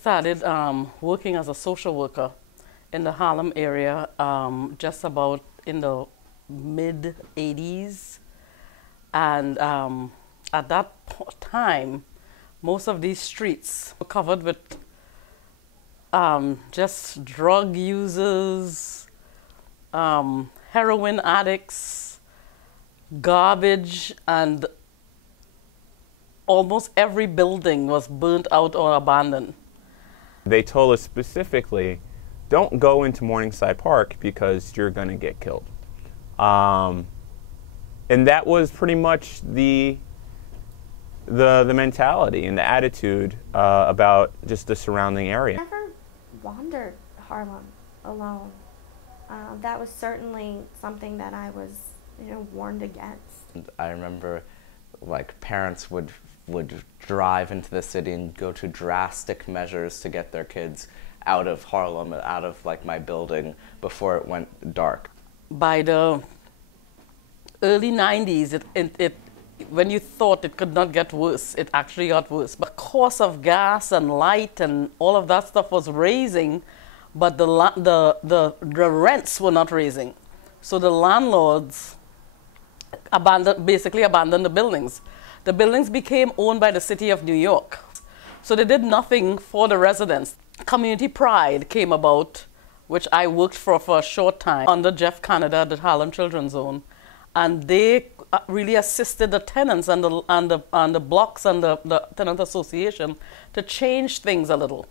started working as a social worker in the Harlem area just about in the mid 80s. And at that time, most of these streets were covered with just drug users, heroin addicts, garbage, and almost every building was burnt out or abandoned. They told us specifically, don't go into Morningside Park because you're going to get killed. And that was pretty much the mentality and the attitude about just the surrounding area. I never wandered Harlem alone. That was certainly something that I was, warned against. I remember, like, parents would drive into the city and go to drastic measures to get their kids out of Harlem, out of, like, my building before it went dark. By the early 90s, when you thought it could not get worse, it actually got worse. The cost of gas and light and all of that stuff was raising, but the rents were not raising. So the landlords basically abandoned the buildings. The buildings became owned by the city of New York. So they did nothing for the residents. Community Pride came about, which I worked for a short time under Jeff Canada, the Harlem Children's Zone. And they really assisted the tenants and the blocks and the tenant association to change things a little.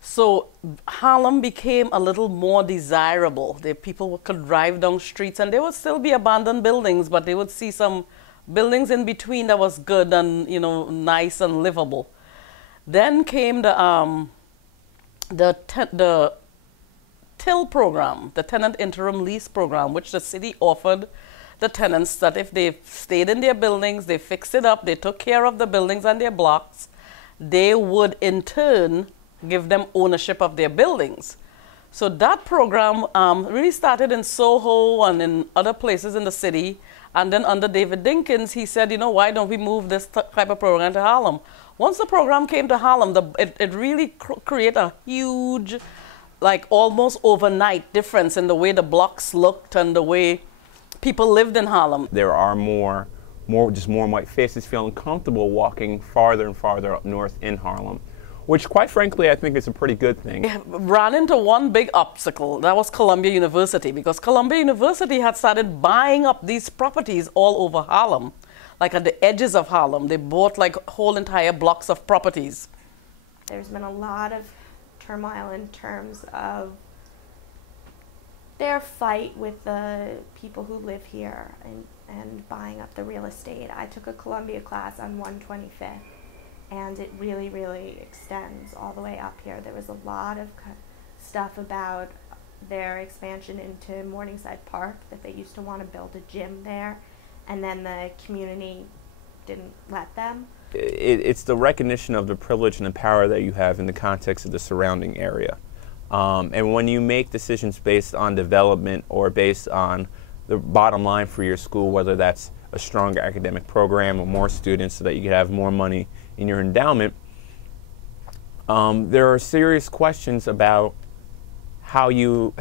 So Harlem became a little more desirable. People could drive down streets, and there would still be abandoned buildings, but they would see some buildings in between that was good and nice and livable. Then came the TIL program, the Tenant Interim Lease program, which the city offered the tenants that if they stayed in their buildings, they fixed it up, they took care of the buildings and their blocks, they would in turn give them ownership of their buildings. So that program really started in Soho and in other places in the city. And then under David Dinkins, he said, why don't we move this type of program to Harlem? Once the program came to Harlem, it really created a huge, like almost overnight difference in the way the blocks looked and the way people lived in Harlem. There are more white faces feeling comfortable walking farther and farther up north in Harlem, which quite frankly I think is a pretty good thing. Ran into one big obstacle, that was Columbia University, because Columbia University had started buying up these properties all over Harlem, like at the edges of Harlem. They bought like whole entire blocks of properties. There's been a lot of turmoil in terms of their fight with the people who live here and buying up the real estate. I took a Columbia class on 125th, and it really, really extends all the way up here. There was a lot of stuff about their expansion into Morningside Park, that they used to want to build a gym there, and then the community didn't let them. It's the recognition of the privilege and the power that you have in the context of the surrounding area. And when you make decisions based on development or based on the bottom line for your school, whether that's a stronger academic program or more students so that you can have more money in your endowment, there are serious questions about how you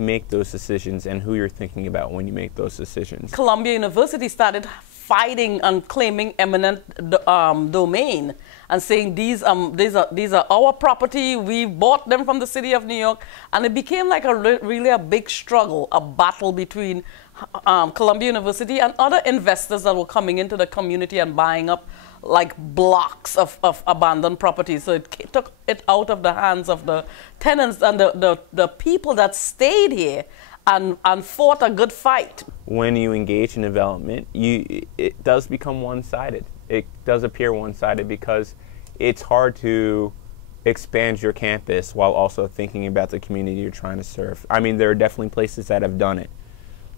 make those decisions and who you're thinking about when you make those decisions. Columbia University started fighting and claiming eminent domain and saying these are our property, we bought them from the city of New York, and it became like really a big struggle, a battle between Columbia University and other investors that were coming into the community and buying up like blocks of abandoned properties. So it took it out of the hands of the tenants and the people that stayed here and fought a good fight. When you engage in development, it does become one-sided. It does appear one-sided because it's hard to expand your campus while also thinking about the community you're trying to serve. I mean, there are definitely places that have done it.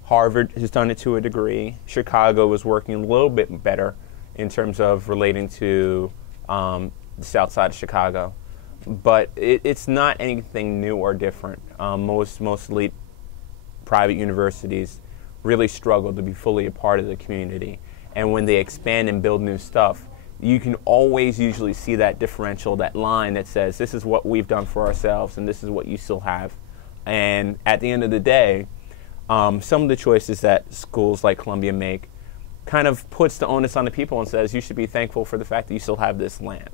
Harvard has done it to a degree. Chicago is working a little bit better in terms of relating to the south side of Chicago. But it's not anything new or different. Most elite private universities really struggle to be fully a part of the community. And when they expand and build new stuff, you can always usually see that differential, that line that says this is what we've done for ourselves and this is what you still have. And at the end of the day, some of the choices that schools like Columbia make kind of puts the onus on the people and says you should be thankful for the fact that you still have this land.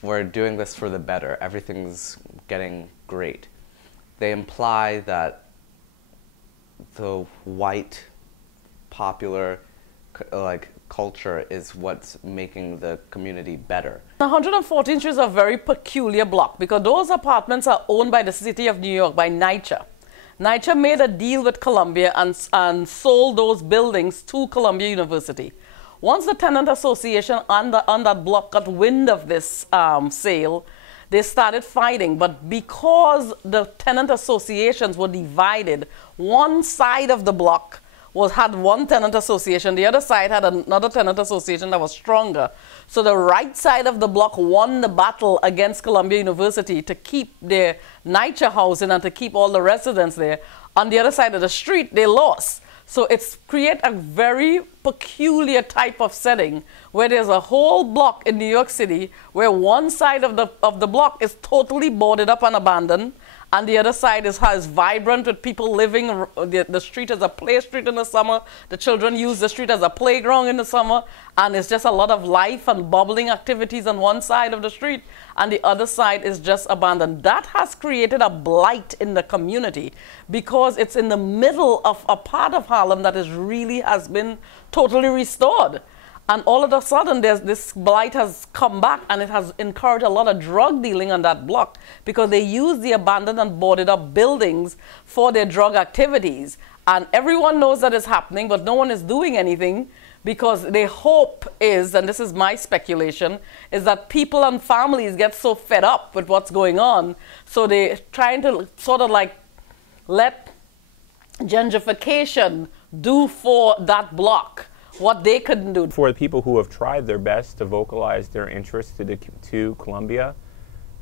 We're doing this for the better. Everything's getting great. They imply that the white popular culture is what's making the community better. 114th Street is a very peculiar block because those apartments are owned by the city of New York, by NYCHA. NYCHA made a deal with Columbia and sold those buildings to Columbia University. Once the tenant association on that block got wind of this sale, they started fighting. But because the tenant associations were divided, one side of the block had one tenant association, the other side had another tenant association that was stronger. So the right side of the block won the battle against Columbia University to keep their NYCHA housing and to keep all the residents there. On the other side of the street, they lost. So it's create a very peculiar type of setting where there's a whole block in New York City where one side of the block is totally boarded up and abandoned, and the other side is vibrant with people living. The street is a play street in the summer. The children use the street as a playground in the summer, and it's just a lot of life and bubbling activities on one side of the street, and the other side is just abandoned. That has created a blight in the community because it's in the middle of a part of Harlem that has been totally restored. And all of a sudden, this blight has come back, and it has encouraged a lot of drug dealing on that block because they use the abandoned and boarded up buildings for their drug activities. And everyone knows that it's happening, but no one is doing anything because their hope is, and this is my speculation, is that people and families get so fed up with what's going on, so they're trying to sort of like let gentrification do for that block what they couldn't do. For the people who have tried their best to vocalize their interest to Columbia,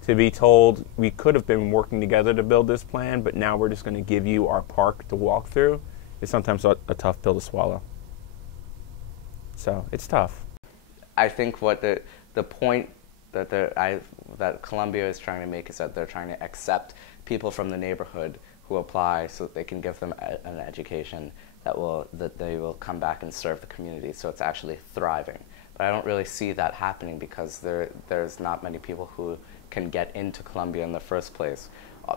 to be told we could have been working together to build this plan, but now we're just going to give you our park to walk through, is sometimes a tough pill to swallow. So it's tough. I think what the point that Columbia is trying to make is that they're trying to accept people from the neighborhood who apply so that they can give them an education that they will come back and serve the community, so it's actually thriving. But I don't really see that happening because there's not many people who can get into Columbia in the first place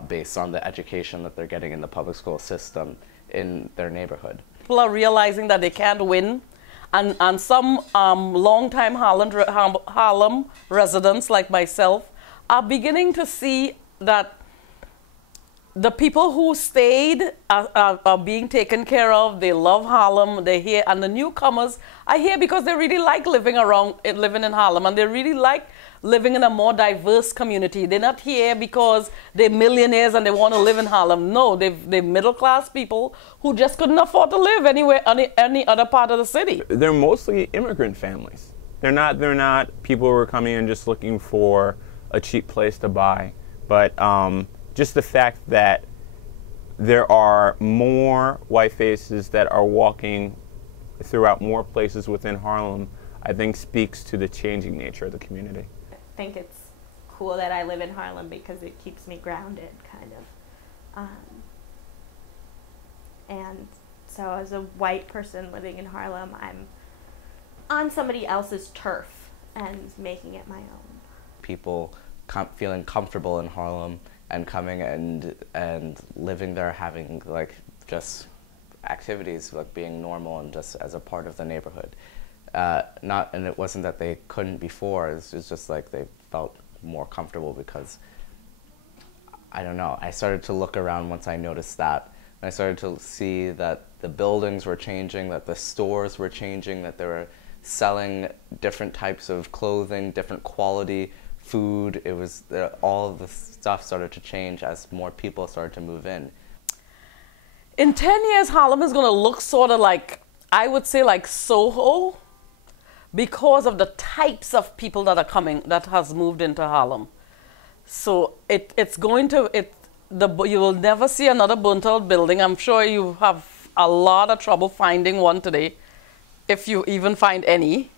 based on the education that they're getting in the public school system in their neighborhood. People are realizing that they can't win, and some long-time Harlem residents like myself are beginning to see that the people who stayed are being taken care of. They love Harlem. They're here, and the newcomers are here because they really like living in Harlem, and they really like living in a more diverse community. They're not here because they're millionaires and they want to live in Harlem. No, they're middle-class people who just couldn't afford to live anywhere, any other part of the city. They're mostly immigrant families. They're not people who are coming in just looking for a cheap place to buy, but just the fact that there are more white faces that are walking throughout more places within Harlem, I think speaks to the changing nature of the community. I think it's cool that I live in Harlem because it keeps me grounded, kind of. And so as a white person living in Harlem, I'm on somebody else's turf and making it my own. People feeling comfortable in Harlem and coming and living there, having like just activities like being normal and just as a part of the neighborhood. And it wasn't that they couldn't before, it's just like they felt more comfortable because, I don't know, I started to look around once I noticed that. And I started to see that the buildings were changing, that the stores were changing, that they were selling different types of clothing, different quality food. It was all of the stuff started to change as more people started to move in. In 10 years, Harlem is going to look sort of like, I would say like Soho, because of the types of people that are coming, that has moved into Harlem. So you will never see another burnt out building. I'm sure you have a lot of trouble finding one today, if you even find any.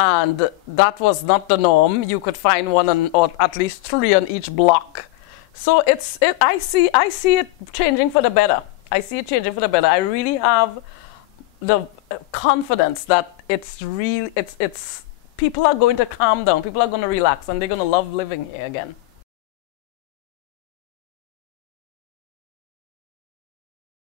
And that was not the norm. You could find one or at least three on each block. So I see it changing for the better. I see it changing for the better. I really have the confidence that people are going to calm down. People are going to relax, and they're going to love living here again.